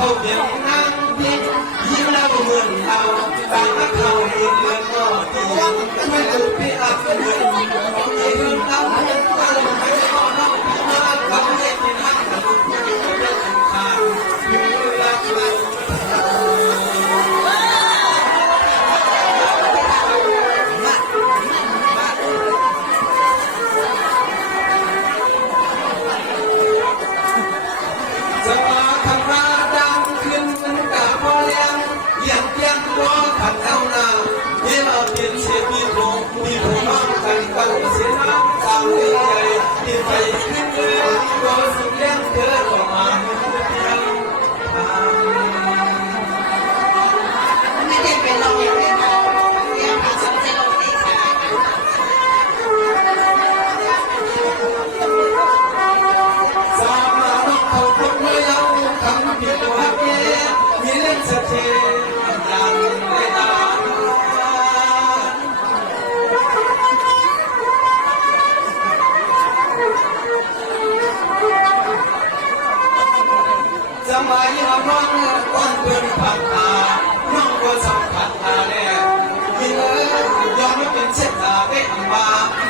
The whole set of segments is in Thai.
เขาเพียงนั่งพิงยิ้มแล้วเหมือนเขาตาเขาเองเลือนก็ดีไม่ถูกพี่อับเลือนของเองเราไม่ไม่ก็เรามาเขาเองที่นั่งกับลูกเรื่องทางอยู่รักเราจะมาทำราดังขึ้นมันกับพ่อเลี้ยงอย่างเพียงรอขัดเท่านาเมื่อเปลี่ยนเสียมีโลกมีผู้บ้างกันกันเสียน้ำตาใหญ่ที่ไปขึ้นเลยก็สุดเลี้ยงเธอก็มาเพียงไม่ได้เป็นเราอย่างเดียวเรียนมาสนใจเราเองค่ะสามาเขาคนเดียวทำผิดหัวเมียมีเล่นเสถียรดังเลยตาสมัยอมรก่อนเดินผ่านตาน้องก็สัมผัสตาแน่ยิ่งยอมไม่เป็นเส้นตาเป็นมา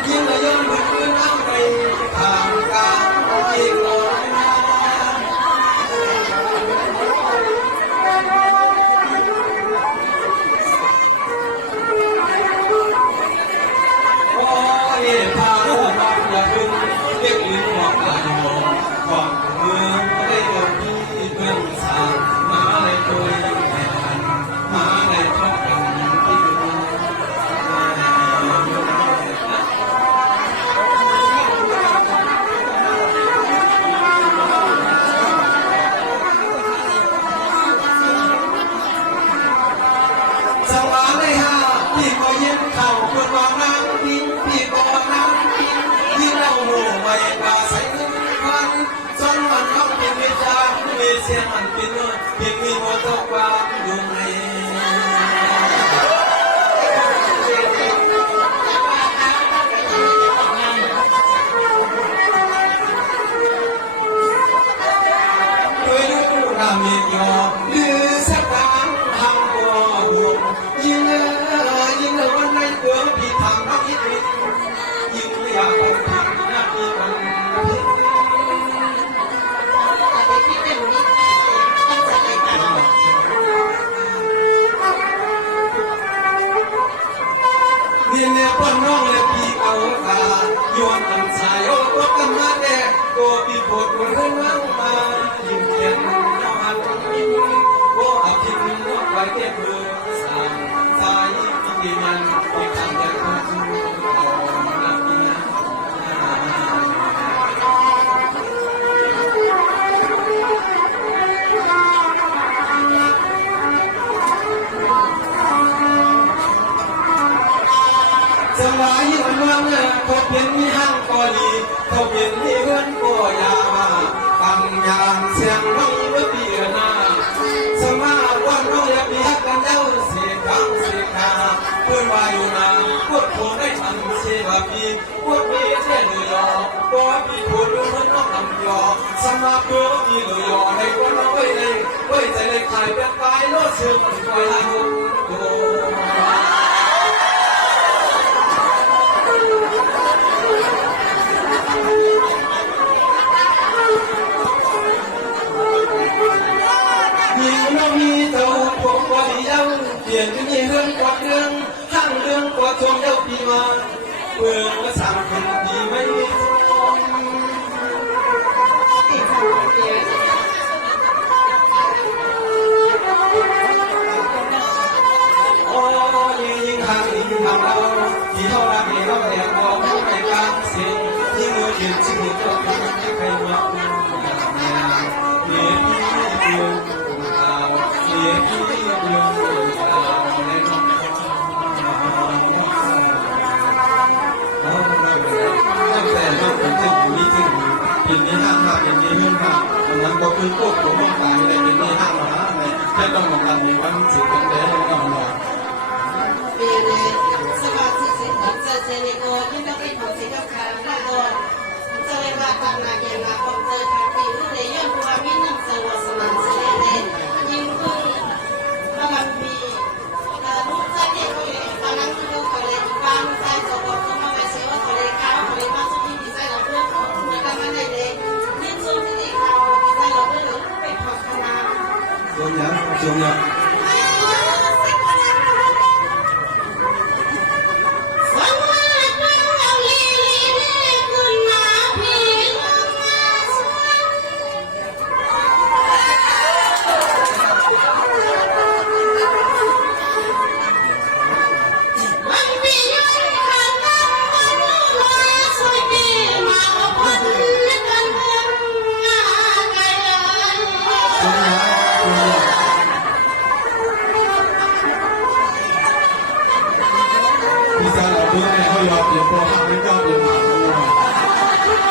ยิ่งย้อนมือน้ำไปทางการยิ่งร้อนโอ้ยพาลูกน้องอย่าพึ่งเรียกลืมบอกลาโยก่อนเมืองได้เดินที่เมืองสาวมาเลยตัวแม่มาเลยเพราะเป็นที่ดูสวรรค์เลยฮะพี่ก็ยิ้มเข่าคนมองน้ำพิงพี่ก็น้ำพิงที่เราหูไม่กล้าใส่เงินวันจนมันต้องเป็นวิจารณ์มีเสียงมันเป็นเนื้อเพียงมีหัวตกวางอยู่ในด้วยลูกรามียอหรือสักครั้งทำก็ห่วงยิ่งวันในเบื้องพี่ทำน้องยิ่งอยากเป็นผิดหน้าที่มันผิดแต่ที่เป็นนี่ต้องใจกันเนี่ยป้อนน้องและพี่เอาตาโยนกันสายโอ้ก็กันมาแก่ก็พี่ปวดหัวเรื่องมายิ่งเขียนน้องหันยิ่งก็อาทิตย์น้องไปแก่เพื่อสามสายที่มันที่ทำได้คนสู้นักกินสมัยวันนั้นเขาเพียงมีห้างก็ดีเขาเพียงมีเงินก็ยามาฟังยามเสียงน้องว่าเบียนาสมาวันน้องอยากมีฮักกันเจ้าเสียกังเสียขาเพื่อนว่าอยู่นานพวกผมได้ทำเสียบปีพวกพี่เช่นเดือดตัวพี่พูดเรื่องน้องทำยอสมาเพื่อพี่เลยยอให้คนน้องไว้ใจเลยขายเป็นตายโลดเชื่อมันไปให้หุ่นโตยิ่งน้องมีเจ้าผมว่าดียังเปลี่ยนเป็นเรื่องกว่าเรื่องทั้งเรื่องกว่าทวงเย้าปีมาเมืองว่าสามคนดีไม่โอ้ยิ่งห่างยิ่งห่างเราที่เขารักเราแรงบอกไม่กล้าเสียที่มือเขียนชื่อเจ้าไม่ใครมาเลี้ยงเลี้ยงเราเลี้ยงเลี้ยงเราในน้องตั้งแต่น้องเป็นเจ้าผู้นี้ถึงปีนี้ห้ามมาเป็นนี้เรื่องห้ามมันก็คือพวกผมมองตายในปีนี้ห้ามมาเลยแค่ต้องมองกันในวันสิบวันเดียวก็หมดปีนี้สมาธิสิทธิ์เจริญโกยิ่งต้องเป็นของสิทธิ์ขาดละก่อนเจริญว่าทำงานเย็นมาของเจอทางที่รู้เลยย้อนว่ามีน้ำสวสมันเสียเลย Sonia, Sonia. พี่ชายเราเพื่อนให้เขายอมเปลี่ยนตัวไม่กล้าเปลี่ยนหมาของเรา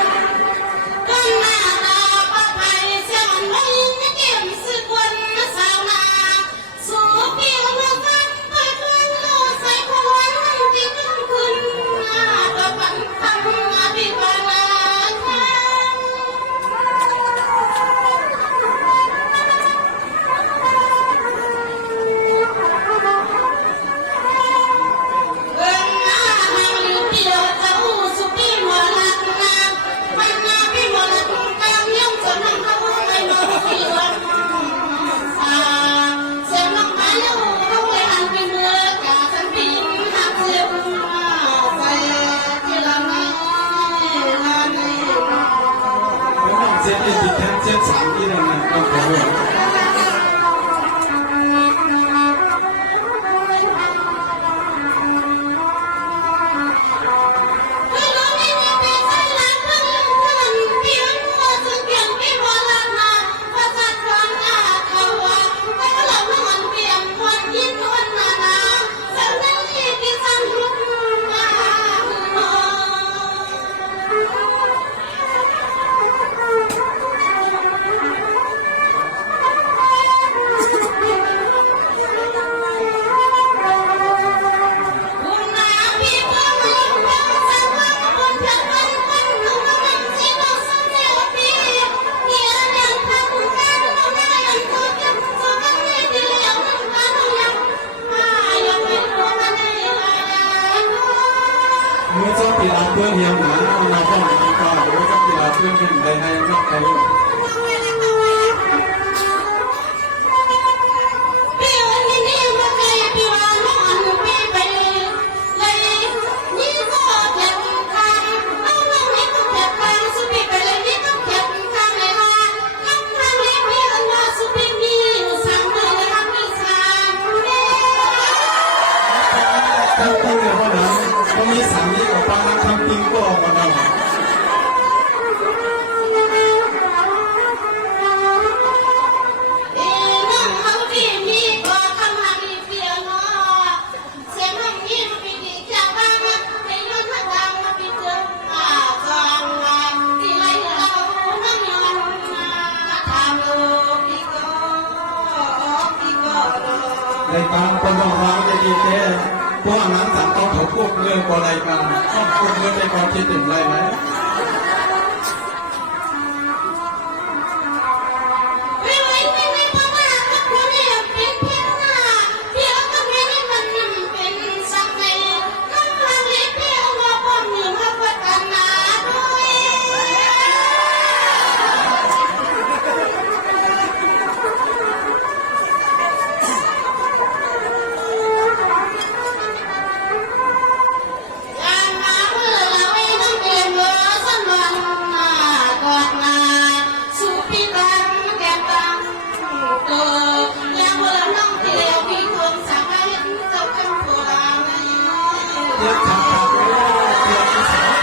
เจ็ดติดแทนเจ็ดสามที่นั่นนะต้องขอเลยเมื่อเจ้าปีลาเพื่อนเฮียหนาเราต้องมีความรู้เจ้าปีลาเพื่อนเป็นใดในนอกไปตั้งแต่เมื่อนั้นก็มีสามีกับป้าทำติ้งก็ออกมาแล้วในการคนของเราจะดีเต้พวกนั้นสั่งต้องถูกควบเรื่องอะไรกันต้องควบเรื่องในความคิดถึงอะไรไหมเรียกทางการเรียกที่สาม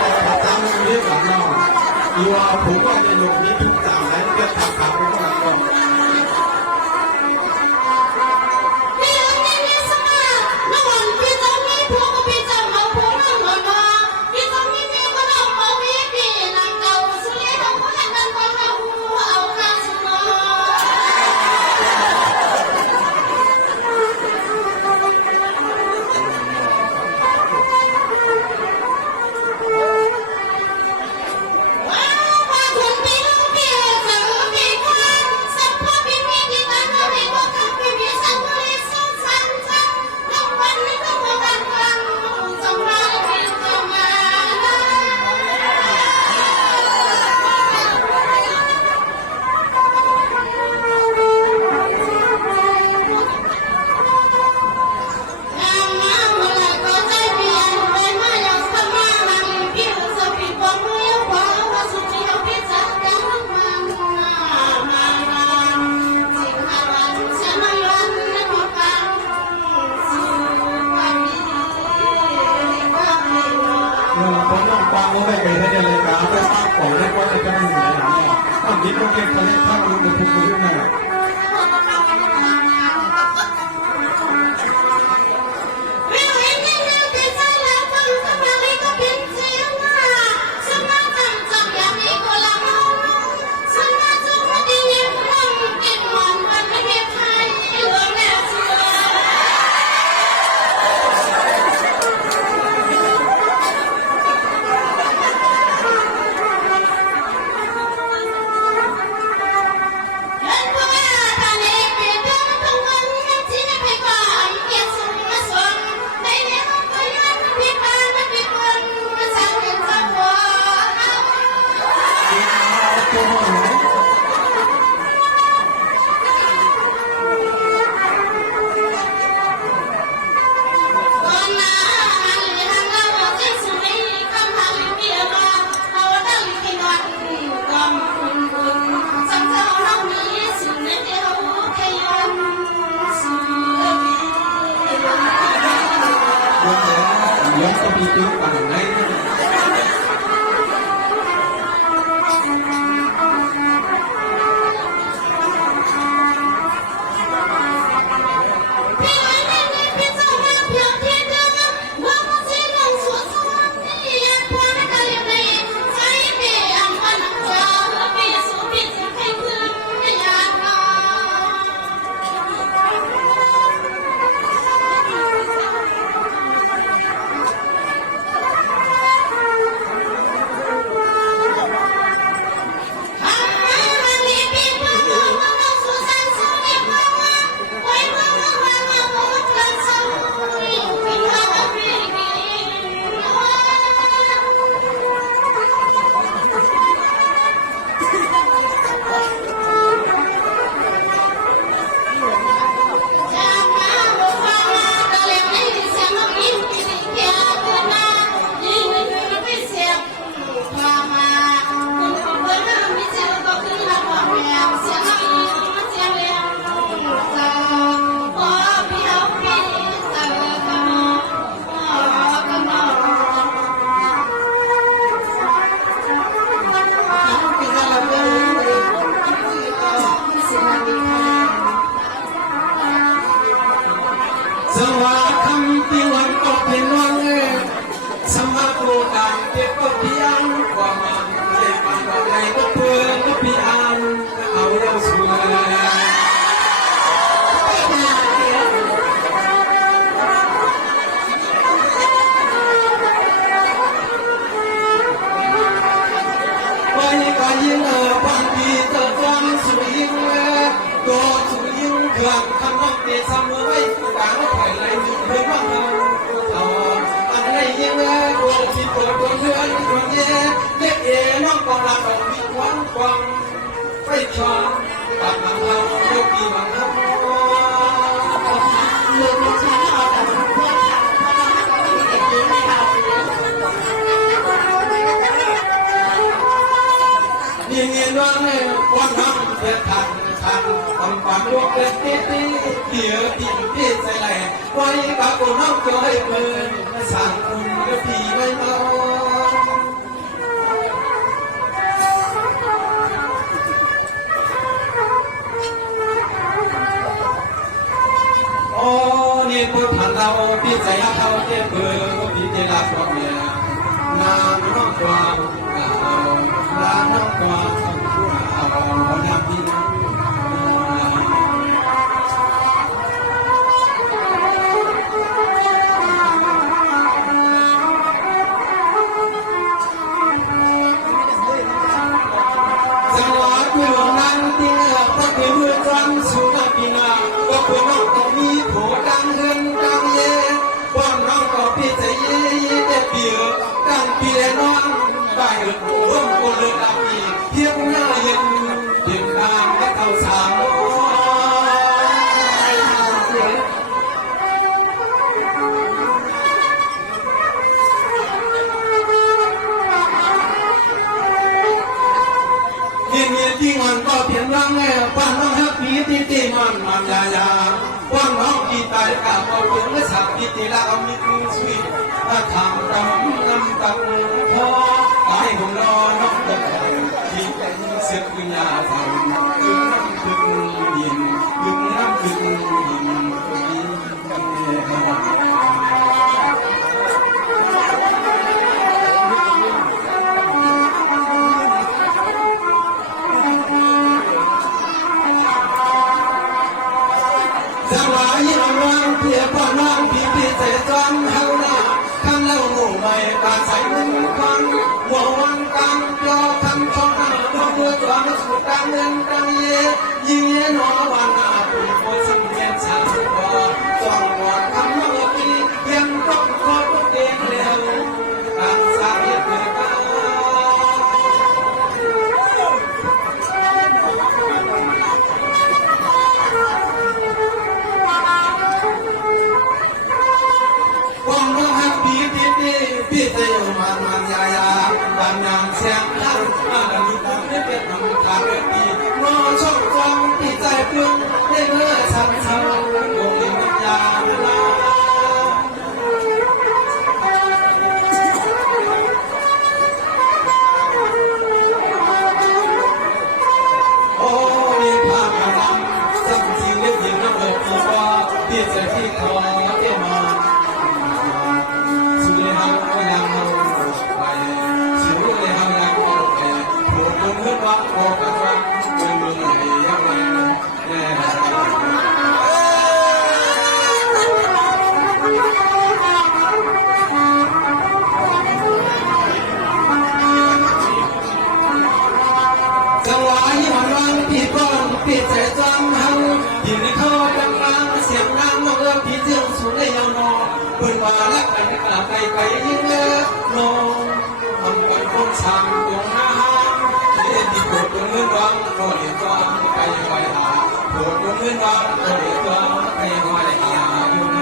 ทางการตั้งเรียกหลังเราอีว่าผมว่าในโลกนี้ทุกต่างแล้วเรียกทางการเรียกหลังเราWow, ยินโอเคเขาให้ข้าวลงกับพวกคุณนะย้อนจะมีตัวปั่นไหนสวัสดีคำที่วันก็เป็นวันสมัครโคดังเก็บก็เพียงกว่ามันเก็บมันก็ได้ก็เพื่อนก็พี่อันเอาเราสวยไปก็ยิ่งบางทีเธอความสวยยิ่งก็สวยยิ่งเกือบคำว่าเตะสมอไว้การว่าปล่อยไหลเพื่อนว่าเอาอันไหนยิ่งดวงที่เปิดดวงเดือนดวงเย่เล็กเอ๋น้องกองลาดอกมีความกว้างไปชอนปากน้ำเราโยกีบังคับเรื่องของฉันเอาแต่เพื่อนค่ะเพราะเราไม่มีเด็กหญิงในข่าวยิ่งเงินวันวันน้ำเดือดทันความความลูกเด็กตีเดี๋ยวตีพี่ใส่ไหลไว้กับคนน้องจอยเปิดสั่งคุณก็พี่ไม่เมาโอ้นี่พูดผ่านเราพี่ใจเขาเจ็บเบื่อพี่จะรักเราเนี่ยน้ำน้องกวางลาน้องกวางเอาน้ำพี่ที่มันก็เพียงรังปั้นน้องฮักผีที่มันยายาว่างน้องกีตายกับเอาเป็นและสักที่ละเอามีคุณสวีถ้าทำดำน้ำตักพอไปผมรอน้องเดินที่เป็นส เสียกุญญาทำดึงน้ำดึงดินดึงน้ำดึงดินจังหวะยี่ห้อน้องเพียพ่อน้องพี่พี่ใจจอมเฮาหน้าคำเล่าหมู่ใหม่ปากใสมึงควันหัววังกำยอคำช่องหน้าพ่อเมื่อตัวมาสู่กลางเมืองกลางเย่ยิ่งเย็นหัววันหน้าปุ่นคนสิ่งเย็นชาสุดว่าจ้องหัวคำน้องพี่ยังต้องขอตัวเองแล้วการสาเหตุเกิดมาพี่เตยมันยายาบางอย่างเสียงลั่นมาดังยุบไม่เป็นน้ำตาเลือดดีมอช่องฟังพี่ใจเพื่อนได้เมื่อช้ำช้ำวงลิ้นยาลาโอ้ยพามาดำสักทีเล็กยิ่งน้ำอกตัวพี่ใจที่คอเที่มาจังหวะยี่ห้อน้องพี่ก้อนพี่ใจจำเฮาที่ในเขาดังรังเสียงนางน้องเอิบพี่เที่ยวสู่ได้ยาวนอนเปิดว่ารักกันกลับไปไกลยิ่งเลิศน้องทำกันคนช่างตรงหน้าห้างเรียนที่โกรธตรงเงินวังโปรดเห็นตัวไปไว้หาโกรธตรงเงินวังโปรดเห็นตัวไปไว้หาอยู่ใน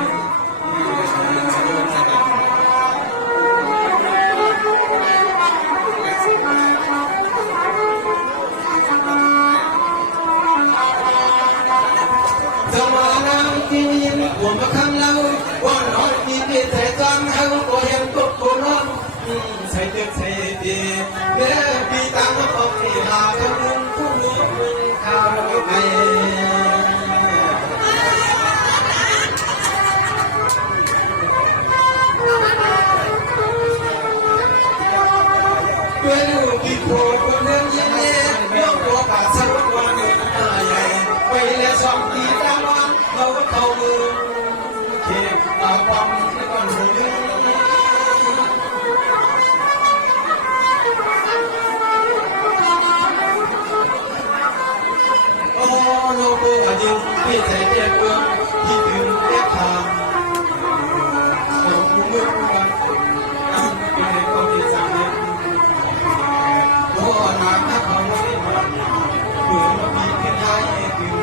จังหวะน้ำที่ยิ้มหัวมาข้างเราว่าน้องมีพี่แต่จำเขาก็ยังตกโกนอนใส่เตือนใส่ดีเมื่อพี่ตามมาพบที่หาคนหนึ่งผู้หนึ่งข้าวไปด้วยลูกพี่โผล่คนเดิมยิ้มเย้ยกตัวปากสรุปวันหนึ่งใหญ่ไปแล้วสองทีตามวันเราก็เข้ามือเก็บตาความในก่อนหูยืนโอ้โลกอดีตพี่ใจเรียกเพื่อนที่ถึงเรียกทางโอ้มือกันเป็นคนที่สำเร็จโอ้นางนักเขาไม่หมดเพื่อนมาพี่ขึ้นได้ถึง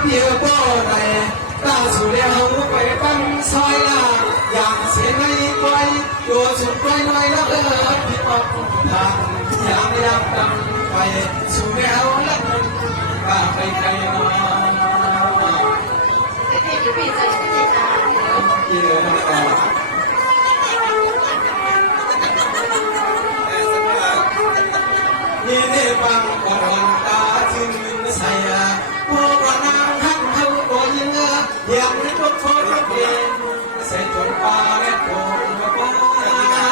เพียงก็ได้ก้าวสู่เลี้ยวไปปั้นซอยลาอย่างเสียให้ไกลตัวสุดไกลหน่อยแล้วพี่ปอกทางอย่างยับดังไปสู่เลี้ยวแล้วก้าวไปไกลมาพี่ใจพี่ใจเยอะนี่ได้ฟังก่อนตาชื่นใส่พวกนางหักเขาโกยิงอย่างนั้นก็ขอรับเองเสร็จจนป่าและโกงป่า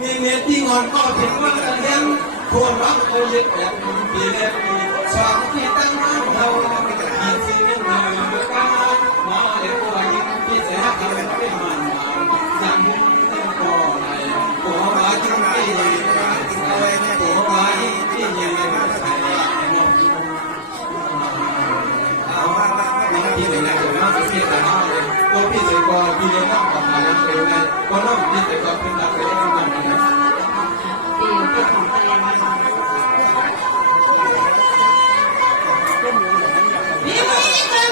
มีเมียที่งอนก็ถึงว่าเลี้ยงควรรักโอเย็ดแบบปีเล็บปีสองที่ตั้งน้ำเรามีสิ่งหนึ่งเดือดร้อนหมอเลี้ยงตัวยิงที่เสียเขาไม่มันยังก็ไหนหัวมาจิ้งปีหัวมาที่ยังใส่เอาว่าที่ไหนนะผมว่าพี่แต่ห้าเลยตัวพี่เสกก็พี่เลี้ยงน้องออกมาแล้วเป็นไงก็น้องพี่เสกก็เป็นหลักเป็นยังไงดีก็ของตัวเองนี่ไม่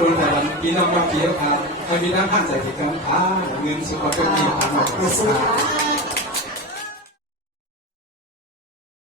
คนแต่วันพี่น้องว่าเกี่ยวกันให้มีน้ำพันใส่ที่กันเงินสุขภาพมีความหมาย